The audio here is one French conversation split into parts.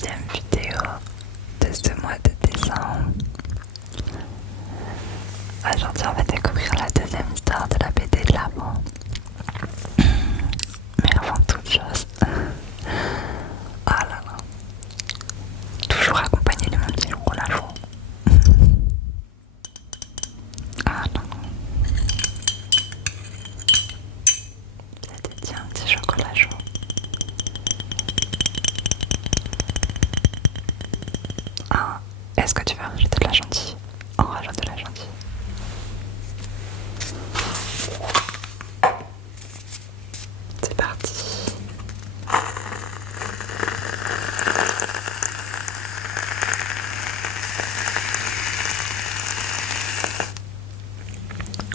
deuxième vidéo de ce mois de décembre. Aujourd'hui on va découvrir la deuxième histoire de la BD de l'Avent. Mais avant toute chose, ah là là, toujours accompagné de mon petit chocolat chaud. Ah non, ça détient un petit chocolat chaud. Ah, est-ce que tu veux rajouter de la gentille? On rajoute de la gentille. C'est parti.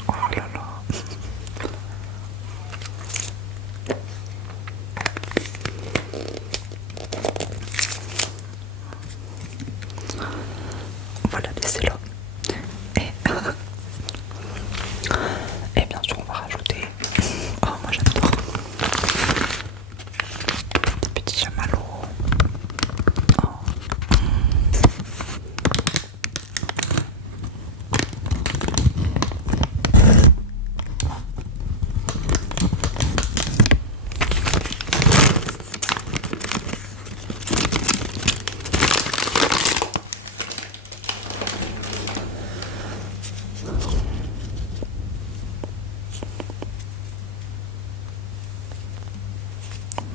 Oh là là. Voilà, laissez-le. Et bien sûr on va rajouter, oh moi j'adore, des petits chamallows. Oh.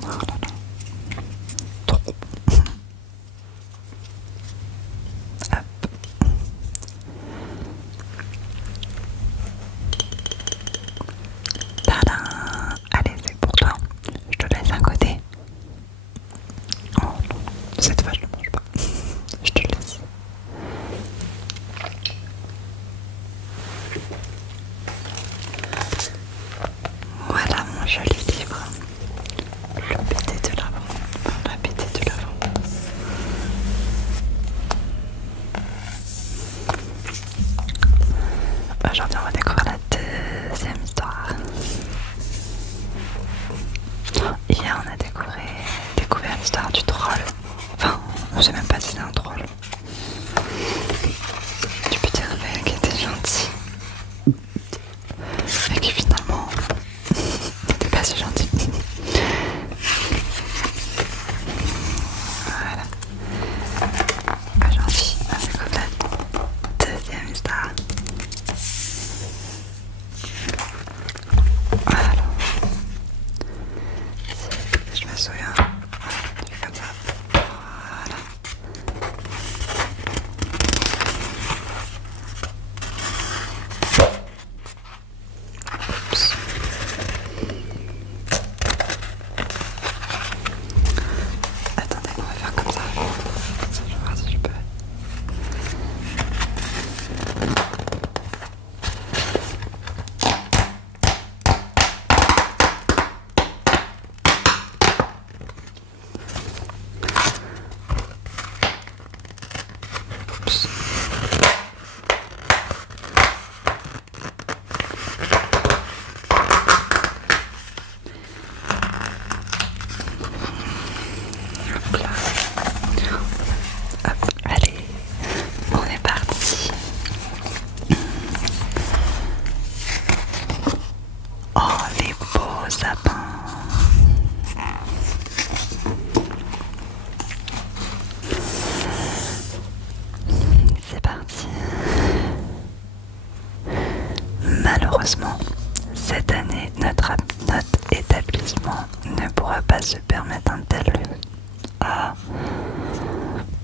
Oh là là. Trop. Hop. Tadam. Allez, c'est pour toi. Je te laisse à côté. Oh non, cette fois je le mange pas. Je te laisse. Voilà mon joli livre. Le BD de l'Avent. Enfin, la BD de l'Avent. Aujourd'hui on va découvrir la deuxième histoire. Hier on a découvert l'histoire du troll. Enfin, on sait même pas si c'est un troll. Du petit rebelle qui était gentil. Et qui finalement n'était pas si gentil. Voilà. Aujourd'hui on découvre la deuxième histoire. Voilà. Je me souviens. Je fais comme ça. Voilà. Oups. Attendez, on va faire comme ça. Je vais voir si je peux. Oups. Hop là. Hop, allez, on est parti. Oh, les beaux sapins. C'est parti. Malheureusement, cette année, notre établissement ne pourra pas se permettre un tel luxe. Ah,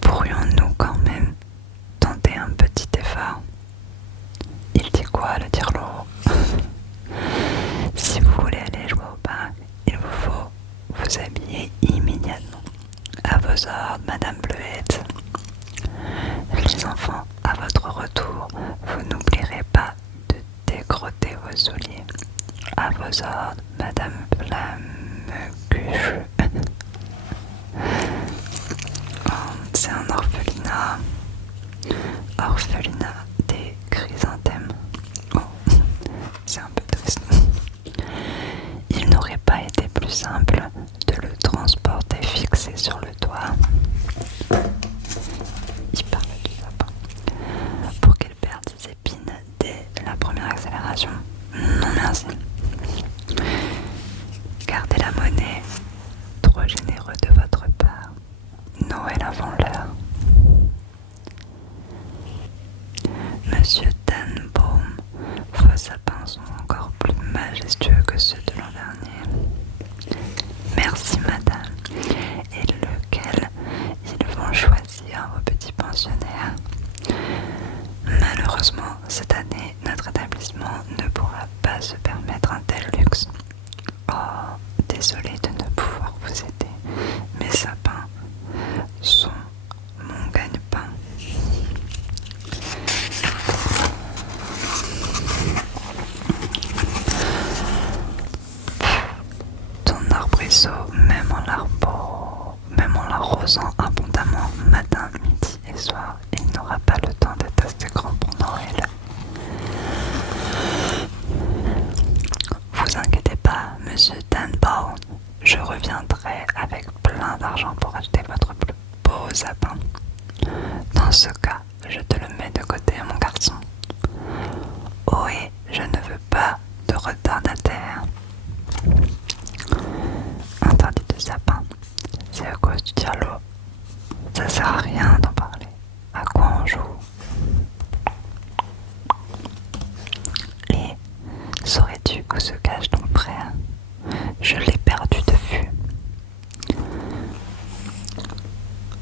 pourrions-nous quand même tenter un petit effort? Il dit quoi, le dirlo? Si vous voulez aller jouer au parc, il vous faut vous habiller immédiatement. À vos ordres, Madame Bleuette. Les enfants, à votre retour, vous n'oublierez pas de dégrotter vos souliers. À vos ordres, Madame Flammecuche. C'est un orphelinat. Orphelinat des chrysanthèmes. Oh, c'est un peu triste. Il n'aurait pas été plus simple de le transporter fixé sur le toit. vos sapins sont encore plus majestueux que ceux de l'an dernier. Merci madame. Et lequel ils vont choisir vos petits pensionnaires? Malheureusement, cette année, notre établissement ne pourra pas se permettre un tel luxe. Oh, désolé de ne pouvoir vous aider. Mes sapins sont mon gagne-pain. Ton arbrisseau, même en l'arrosant abondamment matin, midi et soir, il n'aura pas le temps d'être assez grand pour Noël. Vous inquiétez pas, monsieur Danbaum, je reviendrai avec plein d'argent pour acheter votre plus beau sapin. Dans ce cas, je te le mets de côté, mon garçon. Oui, je ne veux pas de retardataire. Interdit de sapin, c'est à cause du dialogue. Ça sert à rien d'en parler. À quoi on joue? Et saurais-tu où se cache ton frère? Je l'ai perdu de vue.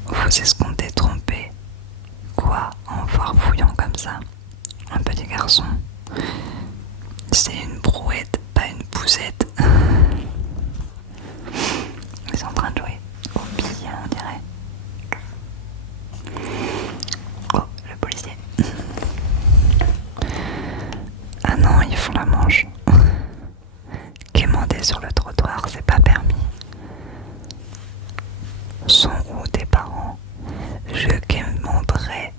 Vous escomptez trompé. Quoi, en farfouillant comme ça? Un petit garçon. C'est une brouette, pas une poussette. Ils sont en train de jouer au billet, on dirait. Oh, le policier. Ah non, ils font la manche. Quémander sur le trottoir, c'est pas permis. Sont où tes parents? Je quémanderai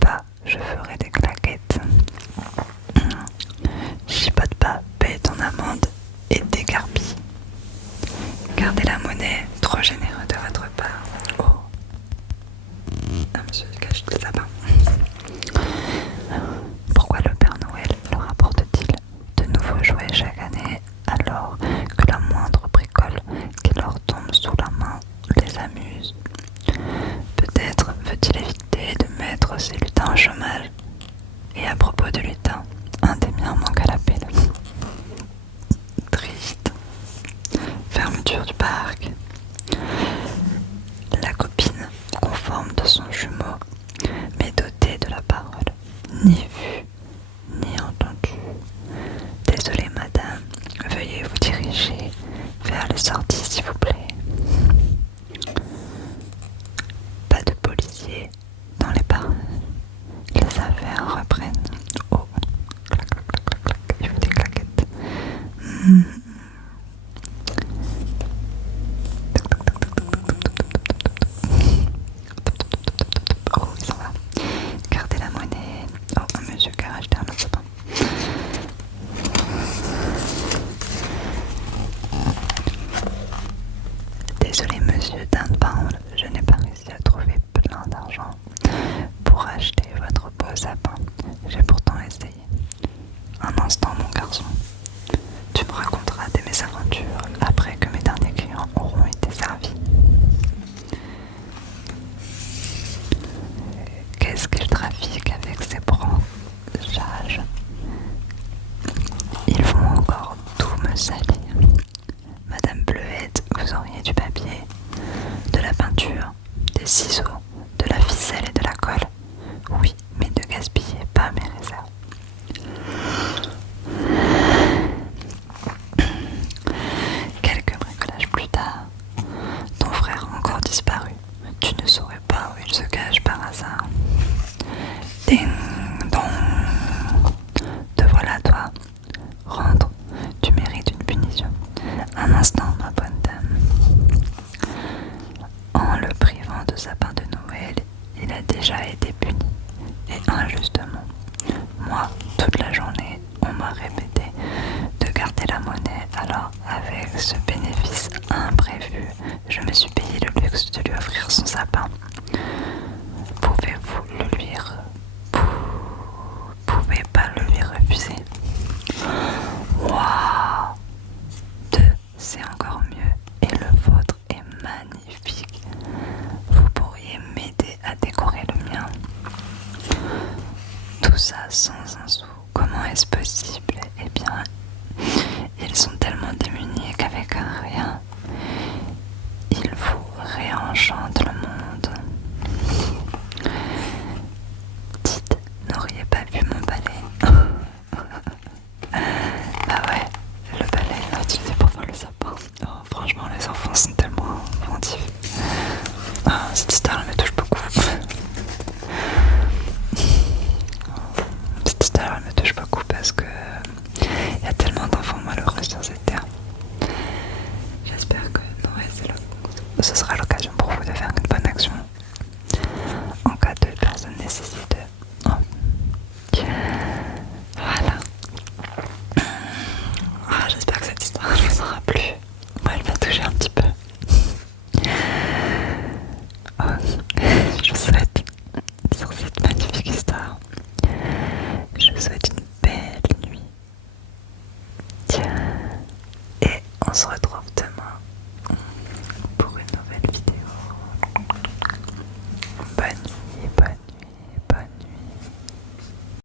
pas, je ferai des claquettes. Chipote pas, paye ton amende et dégarpille. Gardez la monnaie, trop généreux de votre part. Oh, un monsieur cache le sapin. Pourquoi le Père Noël leur apporte-t-il de nouveaux jouets chaque année alors que la moindre bricole qui leur tombe sous la main les amuse? Peut-être veut-il éviter de mettre ses lutins au chômage. Et à propos de lutins, un des miens manque à l'appel. Triste. Fermeture du parc. La copine, conforme de son jumeau, mais dotée de la parole, ni vue, ni entendue. Désolée madame, veuillez vous diriger vers les sorties s'il vous plaît. Pas de policiers dans les bars. Les affaires reprennent. Oh, clac, clac, clac, clac, clac. Il faut des claquettes. Oh, il s'en va. Gardez la monnaie. Oh, un monsieur qui a racheté un autre sapin. Désolé monsieur Dunbound, je n'ai pas réussi à trouver plein d'argent pour acheter votre beau sapin. J'ai pourtant essayé. Un instant mon garçon. Tu me raconteras des mésaventures après que mes derniers clients auront été servis. Qu'est-ce qu'il trafique avec ces branchages? Ils vont encore tout me salir. Madame Bleuette, vous auriez du papier, de la peinture, des ciseaux, de la ficelle et de la colle. Oui, mais ne gaspillez pas mes réserves. Quelques bricolages plus tard, ton frère a encore disparu. Tu ne saurais pas où il se cache par hasard. Ding dong. Te voilà toi. Rentre, tu mérites une punition. Un instant, ma bonne dame. En le privant de sapin de Noël, il a déjà été puni. Et injustement. Moi, toute la journée, on m'a répété de garder la monnaie. Alors, avec ce bénéfice imprévu, je me suis payé le luxe de lui offrir son sapin. Pouvez-vous le lui pouvez pas le lui refuser? Waouh! 2, c'est encore mieux. Et le vôtre est magnifique. Vous pourriez m'aider à décorer le mien. Tout ça sans un sou. Comment est-ce possible? Eh bien, ils sont tellement démunis qu'avec un rien, ils vous réenchantent le monde. Dites, n'auriez pas vu mon balai? Ah ouais, le balai utilisé pour faire le sapin. Oh, franchement, les enfants sont tellement inventifs. Ah, cette histoire me touche beaucoup. Cette histoire me touche beaucoup parce que il y a tellement d'enfants malheureux sur cette terre. J'espère que Noël, ce sera l'occasion pour vous de faire une bonne action en cas de personne nécessite. Oh. Voilà. Ah, j'espère que cette histoire ne vous aura plu. Moi, elle m'a touché un petit peu. Oh. Je vous souhaite, sur cette magnifique histoire, je vous souhaite une belle nuit. Et on se retrouve